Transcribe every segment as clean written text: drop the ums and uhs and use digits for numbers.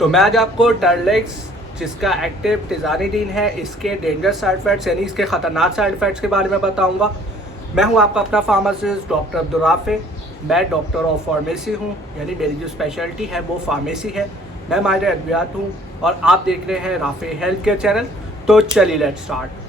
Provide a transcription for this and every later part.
तो मैं आज आपको टर्लेक्स जिसका एक्टिव टिजानिडीन है इसके डेंजरस साइड इफेक्ट्स यानी इसके ख़तरनाक साइड इफेक्ट्स के बारे में बताऊंगा। मैं हूं आपका अपना फार्मासिस्ट डॉक्टर अब्दुल राफे। मैं डॉक्टर ऑफ फार्मेसी हूं, यानी मेरी जो स्पेशलिटी है वो फार्मेसी है। मैं माहिर अद्वियात हूं और आप देख रहे हैं राफे हेल्थ केयर चैनल। तो चलिए लेट्स स्टार्ट।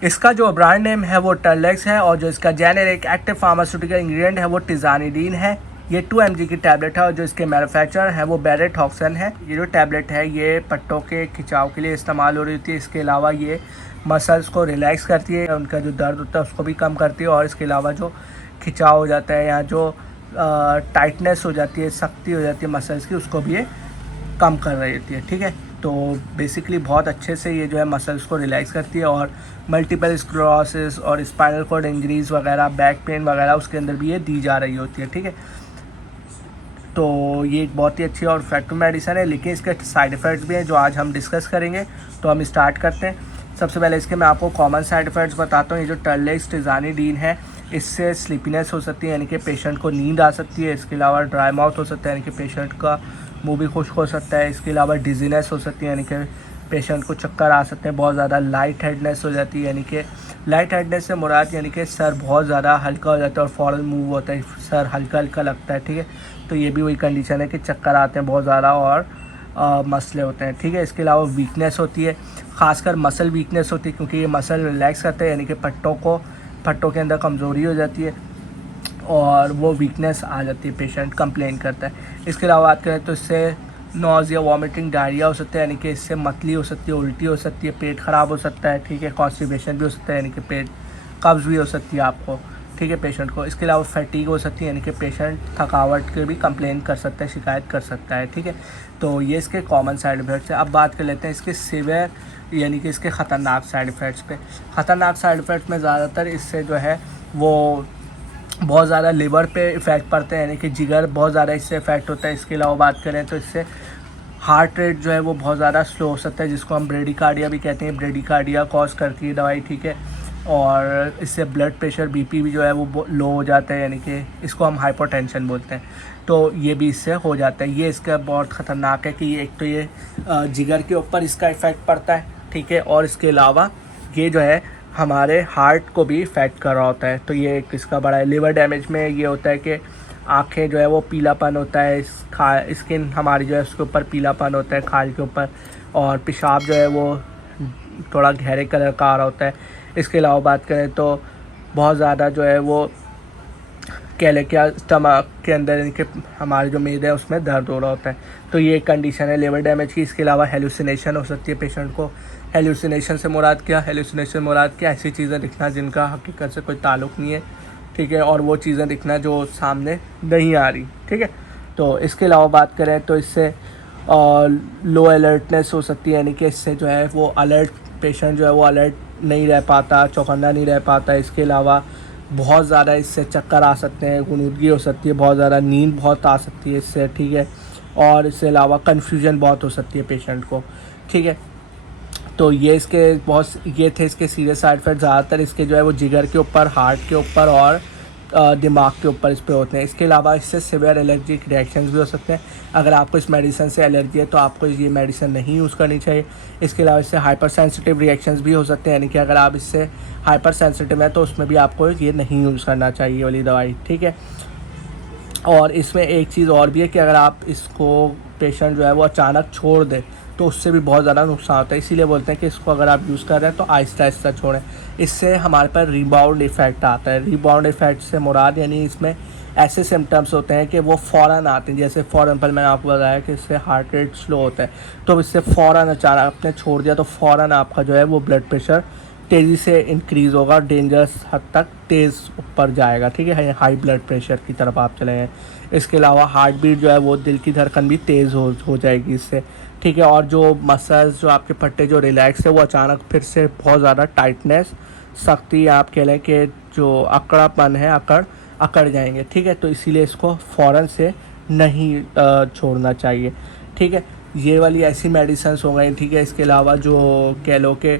इसका जो ब्रांड नेम है वो टर्लेक्स है और जो इसका जेनेरिक एक्टिव फार्मास्यूटिकल इंग्रेडिएंट है वो टिजानिडीन है। ये 2 mg की टैबलेट है और जो इसके मैन्युफैक्चरर है वो बैरेटॉक्सन है। ये जो टैबलेट है ये पट्टों के खिंचाव के लिए इस्तेमाल हो रही होती है। इसके अलावा ये मसल्स को रिलैक्स करती है, उनका जो दर्द होता है उसको भी कम करती है और इसके अलावा जो खिंचाव हो जाता है या जो टाइटनेस हो जाती है, सख्ती हो जाती है मसल्स की, उसको भी ये कम कर रही होती है। ठीक है, तो बेसिकली बहुत अच्छे से ये जो है मसल्स को रिलैक्स करती है और मल्टीपल स्क्लेरोसिस और स्पाइनल कॉर्ड इंजरीज वगैरह, बैक पेन वगैरह उसके अंदर भी ये दी जा रही होती है। ठीक है, तो ये एक बहुत ही अच्छी और इफेक्टिव मेडिसिन है, लेकिन इसके साइड इफ़ेक्ट्स भी हैं जो आज हम डिस्कस करेंगे। तो हम स्टार्ट करते हैं। सबसे पहले इसके मैं आपको कॉमन साइड इफ़ेक्ट्स बताता हूँ। ये जो टर्लेक्स टिजानिडीन है इससे स्लीपीनेस हो सकती है, यानी कि पेशेंट को नींद आ सकती है। इसके अलावा ड्राई माउथ हो सकता है, यानी कि पेशेंट का मुंह भी खुश्क हो सकता है। इसके अलावा डिजीनेस हो सकती है, यानी कि पेशेंट को चक्कर आ सकते हैं। बहुत ज़्यादा लाइट हेडनेस हो जाती है, यानी कि लाइट हेडनेस से मुराद यानी कि सर बहुत ज़्यादा हल्का हो जाता है और फ़ौरन मूव होता है, सर हल्का हल्का लगता है। ठीक है, तो ये भी वही कंडीशन है कि चक्कर आते हैं बहुत ज़्यादा और मसले होते हैं। ठीक है, इसके अलावा वीकनेस होती है, ख़ासकर मसल वीकनेस होती है, क्योंकि ये मसल रिलैक्स करते हैं, यानी कि पट्टों के अंदर कमज़ोरी हो जाती है और वो वीकनेस आ जाती है, पेशेंट कंप्लेन करता है। इसके अलावा बात करें तो इससे नॉज़िया, वॉमिटिंग, डायरिया हो सकता है, यानी कि इससे मतली हो सकती है, उल्टी हो सकती है, पेट ख़राब हो सकता है। ठीक है, कॉन्स्टिपेशन भी हो सकता है, यानी कि पेट कब्ज़ भी हो सकती है आपको। ठीक है, पेशेंट को। इसके अलावा फैटीग हो सकती है, यानी कि पेशेंट थकावट के भी कंप्लेन कर सकता है, शिकायत कर सकता है। ठीक है, तो ये इसके कॉमन साइड इफ़ेक्ट्स है। अब बात कर लेते हैं इसके सीवियर यानी कि इसके ख़तरनाक साइड इफ़ेक्ट्स पे। ख़तरनाक साइड इफ़ेक्ट्स में ज़्यादातर इससे जो है वो बहुत ज़्यादा लिवर पे इफ़ेक्ट पड़ते हैं, यानी कि जिगर बहुत ज़्यादा इससे इफ़ेक्ट होता है। इसके अलावा बात करें तो इससे हार्ट रेट जो है वो बहुत ज़्यादा स्लो हो सकता है, जिसको हम ब्रेडिकार्डिया भी कहते हैं। ब्रेडिकार्डिया कॉज करती है दवाई। ठीक है, और इससे ब्लड प्रेशर, बीपी भी जो है वो लो हो जाता है, यानी कि इसको हम हाइपोटेंशन बोलते हैं। तो ये भी इससे हो जाता है। ये इसका बहुत ख़तरनाक है कि एक तो ये जिगर के ऊपर इसका इफ़ेक्ट पड़ता है। ठीक है, और इसके अलावा ये जो है हमारे हार्ट को भी इफ़ेक्ट कर रहा होता है। तो ये एक इसका बड़ा है। लिवर डैमेज में ये होता है कि आँखें जो है वो पीलापन होता है, स्किन हमारी जो है उसके ऊपर पीलापन होता है, खाल के ऊपर, और पेशाब जो है वो थोड़ा गहरे कलर का आ रहा होता है। इसके अलावा बात करें तो बहुत ज़्यादा जो है वो कह लें क्या स्टमक के अंदर इनके हमारे जो मेद है उसमें दर्द हो रहा होता है। तो ये एक कंडीशन है लिवर डैमेज की। इसके अलावा हेलुसिनेशन हो सकती है पेशेंट को। हेलुसिनेशन से मुराद क्या? हेलुसिनेशन मुराद क्या? ऐसी चीज़ें दिखना जिनका हकीकत से कोई ताल्लुक़ नहीं है। ठीक है, और वो चीज़ें दिखना जो सामने नहीं आ रही। ठीक है, तो इसके अलावा बात करें तो इससे लो अलर्टनेस हो सकती है, यानी कि इससे जो है वो अलर्ट पेशेंट जो है वो अलर्ट नहीं रह पाता, चौकन्ना नहीं रह पाता। इसके अलावा बहुत ज़्यादा इससे चक्कर आ सकते हैं, गुनूदगी हो सकती है, बहुत ज़्यादा नींद बहुत आ सकती है इससे। ठीक है, और इसके अलावा कन्फ्यूजन बहुत हो सकती है पेशेंट को। ठीक है, तो ये इसके ये थे इसके सीरियस साइड इफेक्ट। ज़्यादातर इसके जो है वो जिगर के ऊपर, हार्ट के ऊपर और दिमाग के ऊपर इस पे होते हैं। इसके अलावा इससे सिवियर एलर्जिक रिएक्शंस भी हो सकते हैं। अगर आपको इस मेडिसिन से एलर्जी है तो आपको ये मेडिसिन नहीं यूज़ करनी चाहिए। इसके अलावा इससे हाइपर सेंसिटिव रिएक्शंस भी हो सकते हैं, यानी कि अगर आप इससे हाइपर सेंसिटिव हैं तो उसमें भी आपको ये नहीं यूज़ करना चाहिए वाली दवाई। ठीक है, और इसमें एक चीज़ और भी है कि अगर आप इसको पेशेंट जो है वो अचानक छोड़ दे तो उससे भी बहुत ज़्यादा नुकसान होता है। इसीलिए बोलते हैं कि इसको अगर आप यूज़ कर रहे हैं तो आहिस्ता आहिस्ता छोड़ें। इससे हमारे पर रीबाउंड इफ़ेक्ट आता है। रीबाउंड इफ़ेक्ट से मुराद यानी इसमें ऐसे सिम्टम्स होते हैं कि वो फ़ौरन आते हैं। जैसे फॉर एग्जाम्पल मैंने आपको बताया कि इससे हार्ट रेट स्लो होता है, तो इससे फ़ौरन अचानक आपने छोड़ दिया तो फ़ौरन आपका जो है वो ब्लड प्रेशर तेज़ी से इंक्रीज़ होगा, डेंजरस हद तक तेज़ ऊपर जाएगा। ठीक है, हाई ब्लड प्रेशर की तरफ आप चले हैं। इसके अलावा हार्ट बीट जो है वो, दिल की धड़कन भी तेज़ हो जाएगी इससे। ठीक है, और जो मसल्स जो आपके पट्टे जो रिलैक्स है वो अचानक फिर से बहुत ज़्यादा टाइटनेस, सख्ती, आप कह लें कि जो अकड़ापन है अकड़ जाएंगे। ठीक है, तो इसीलिए इसको फ़ौरन से नहीं छोड़ना चाहिए। ठीक है, ये वाली ऐसी मेडिसिन हो गई। ठीक है, इसके अलावा जो कह लो कि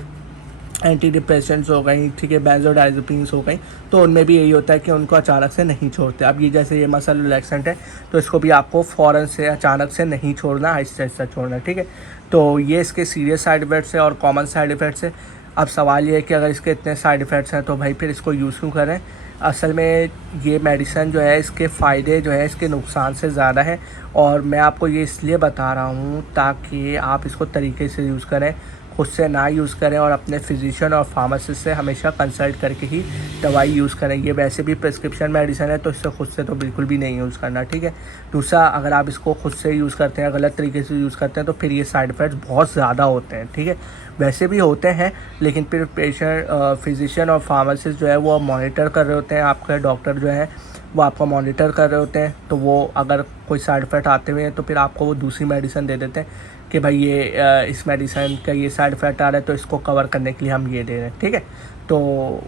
एंटी डिप्रेशेंट्स हो गई, ठीक है, बेंजोडाइज़ेपिन्स हो गई, तो उनमें भी यही होता है कि उनको अचानक से नहीं छोड़ते। अब ये जैसे ये मसल रिलैक्सेंट है तो इसको भी आपको फ़ौरन से अचानक से नहीं छोड़ना, आहिस्ता आहिस्ता छोड़ना, ठीक है। तो ये इसके सीरियस साइड इफ़ेक्ट्स है और कॉमन साइड इफ़ेक्ट्स है। अब सवाल ये है कि अगर इसके इतने साइड इफ़ेक्ट्स हैं तो भाई फिर इसको यूज़ क्यों करें। असल में ये मेडिसिन जो है इसके फ़ायदे जो है इसके नुकसान से ज़्यादा है, और मैं आपको ये इसलिए बता रहा हूँ ताकि आप इसको तरीके से यूज़ करें, खुद से ना यूज़ करें, और अपने फिजिशियन और फार्मासिस्ट से हमेशा कंसल्ट करके ही दवाई यूज़ करें। ये वैसे भी प्रिस्क्रिप्शन मेडिसिन है तो इससे खुद से तो बिल्कुल भी नहीं यूज़ करना, ठीक है। दूसरा, अगर आप इसको खुद से यूज़ करते हैं, गलत तरीके से यूज़ करते हैं, तो फिर ये साइड इफ़ेक्ट्स बहुत ज़्यादा होते हैं, ठीक है। वैसे भी होते हैं, लेकिन फिर पेशेंट, फिजिशियन और फार्मासिस्ट जो है वो मॉनिटर कर रहे होते हैं, आपके डॉक्टर जो है वो आपको मॉनिटर कर रहे होते हैं, तो वो अगर कोई साइड इफ़ेक्ट आते हुए हैं तो फिर आपको वो दूसरी मेडिसिन दे देते हैं कि भाई ये इस मेडिसिन का ये साइड इफ़ेक्ट आ रहा है तो इसको कवर करने के लिए हम ये दे रहे हैं, ठीक है। तो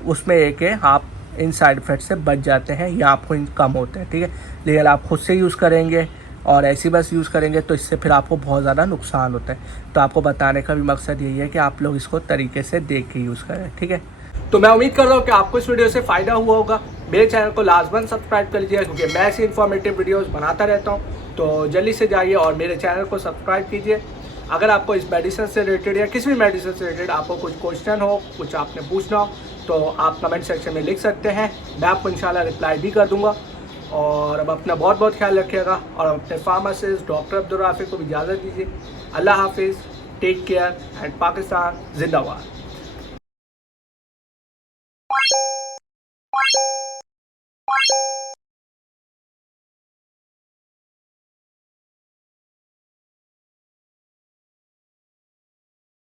उसमें एक है आप इन साइड इफ़ेक्ट से बच जाते हैं या आपको इन कम होते हैं, ठीक है। लेकिन आप खुद से यूज़ करेंगे और ऐसी बस यूज़ करेंगे तो इससे फिर आपको बहुत ज़्यादा नुकसान होता है। तो आपको बताने का भी मकसद यही है कि आप लोग इसको तरीके से देख के यूज़ करें, ठीक है। तो मैं उम्मीद कर रहा हूँ कि आपको इस वीडियो से फ़ायदा हुआ होगा। मेरे चैनल को लाजमन सब्सक्राइब कर लीजिए क्योंकि मैं ऐसी इन्फॉर्मेटिव वीडियोस बनाता रहता हूँ। तो जल्दी से जाइए और मेरे चैनल को सब्सक्राइब कीजिए। अगर आपको इस मेडिसिन से रिलेटेड या किसी भी मेडिसिन से रिलेटेड आपको कुछ क्वेश्चन हो, कुछ आपने पूछना हो, तो आप कमेंट सेक्शन में लिख सकते हैं। मैं आपको इंशाल्लाह रिप्लाई भी कर दूँगा। और अब अपना बहुत बहुत ख्याल रखिएगा और अपने फार्मासिस्ट डॉक्टर अब्दुल राफी को भी इजाज़त दीजिए। अल्लाह हाफिज़, टेक केयर एंड पाकिस्तान जिंदाबाद।